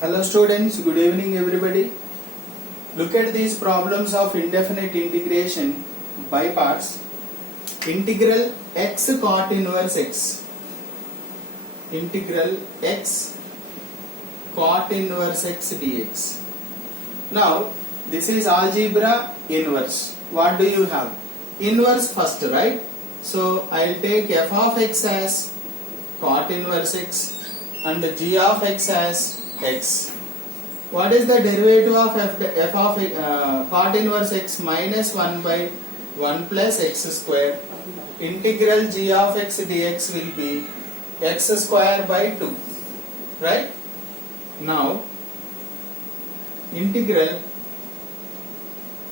Hello students, good evening everybody. Look at these problems of indefinite integration by parts. Integral x cot inverse x. Integral x cot inverse x dx. Now this is algebra inverse. What do you have? Inverse first, right? So I'll take f of x as cot inverse x and g of x as x. What is the derivative of f of cot inverse x minus 1 by 1 plus x square? Integral g of x dx will be x square by 2, right? Now integral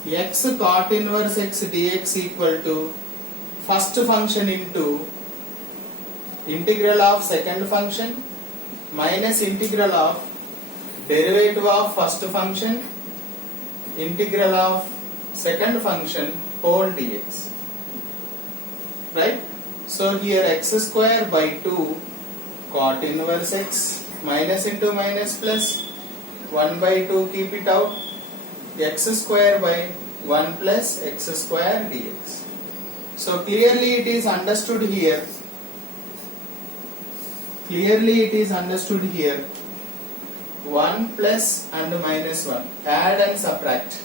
x cot inverse x dx equal to first function into integral of second function minus integral of derivative of first function integral of second function whole dx, right? So here x square by 2 cot inverse x minus into minus plus 1 by 2, keep it out, x square by 1 plus x square dx. So clearly it is understood here. Clearly it is understood here. 1 plus and minus 1, add and subtract,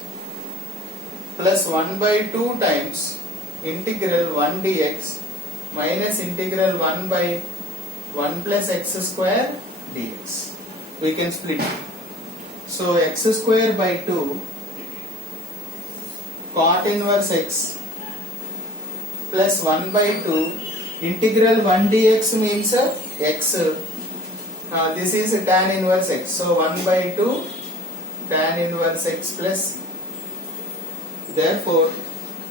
plus 1 by 2 times integral 1 dx minus integral 1 by 1 plus x square dx. We can split. So x square by 2 cot inverse x plus 1 by 2 integral 1 dx means x. This is tan inverse x. So 1 by 2 tan inverse x plus, therefore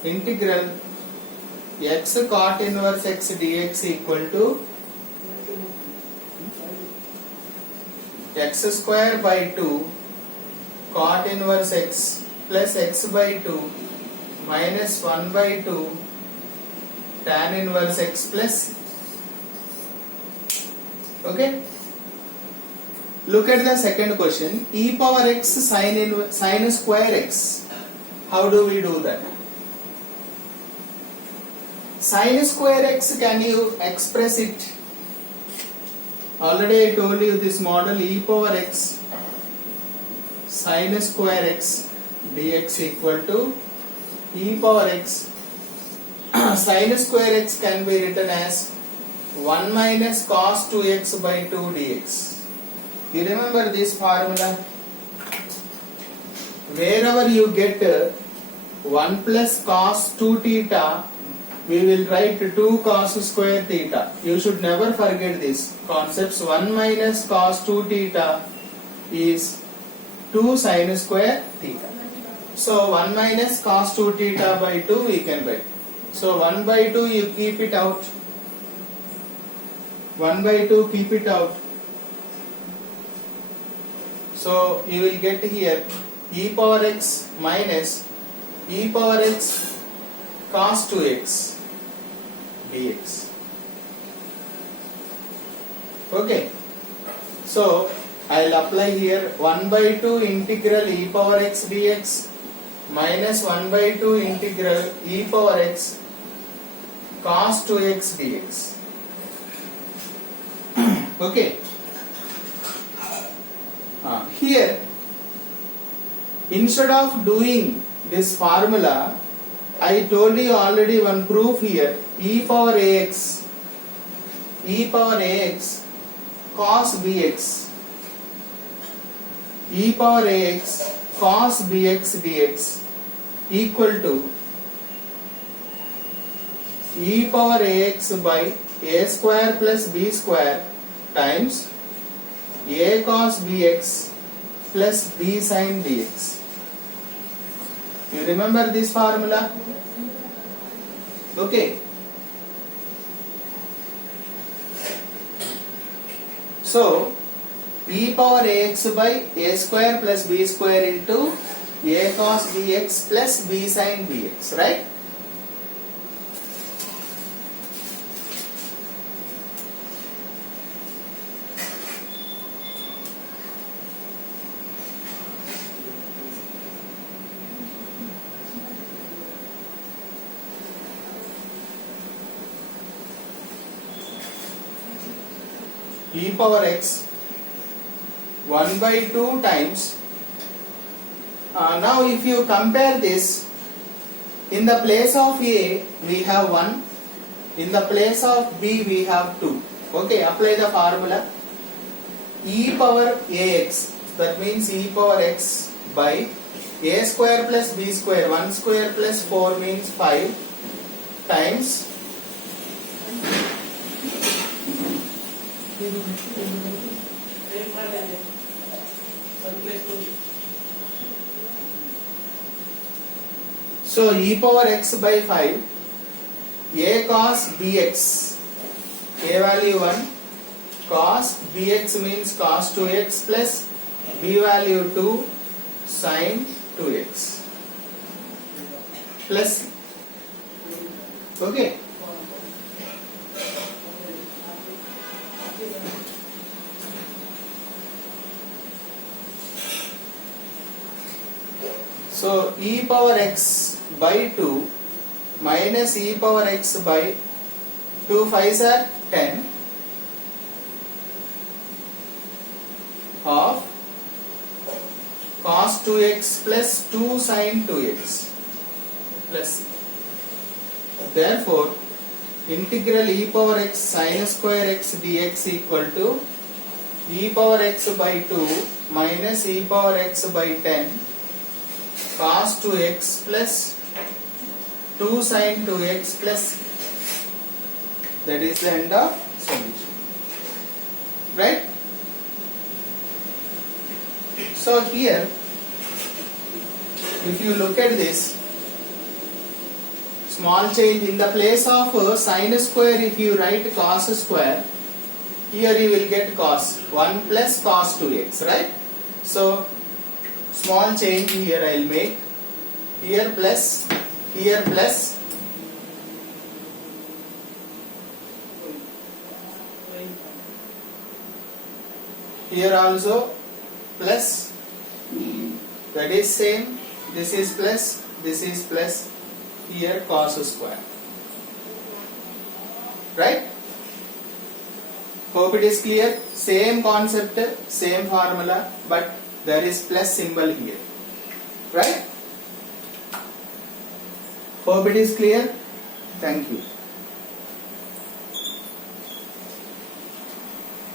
integral x cot inverse x dx equal to x square by 2 cot inverse x plus x by 2 minus 1 by 2 tan inverse x plus. Okay. Look at the second question. E power x sin square x. How do we do that? Sin square x, can you express it? Already I told you this model e power x sin square x dx equal to e power x sin square x can be written as 1 minus cos 2x by 2 dx. You remember this formula? Wherever you get 1 plus cos 2 theta, we will write 2 cos square theta. You should never forget this concepts. 1 minus cos 2 theta is 2 sin square theta. So 1 minus cos 2 theta by 2 we can write. So 1 by 2 you keep it out. 1 by 2 keep it out. So you will get here e power x minus e power x cos 2x dx. Okay. So I will apply here 1 by 2 integral e power x dx minus 1 by 2 integral e power x cos 2x dx. Okay. Here, instead of doing this formula, I told you already one proof here. E power ax cos bx, e power ax cos bx dx equal to e power ax by a square plus b square times a cos bx plus b sin dx. You remember this formula? Okay. So e power ax by a square plus b square into a cos bx plus b sin bx, right? e power x 1 by 2 times. Now if you compare this, in the place of a we have 1, in the place of b we have 2. Okay, apply the formula. E power ax, that means e power x by a square plus b square, 1 square plus 4 means 5 times so e power x by 5, a cos bx, a value 1, cos bx means cos 2x plus b value 2 sin 2x plus c. Okay. So e power x by 2 minus e power x by 2 5s are 10 of cos 2x plus 2 sin 2x plus c. Therefore, integral e power x sin square x dx equal to e power x by 2 minus e power x by 10 cos 2x plus 2 sin 2x plus c. That is the end of solution. Right? So here, if you look at this, small change in the place of sin square, if you write cos square, here you will get cos 1 plus cos 2x, right? So small change here I will make, here plus, here also plus, that is same, this is plus, here cos square. Right? Hope it is clear. Same concept, same formula, but there is plus symbol here. Right? Hope it is clear. Thank you.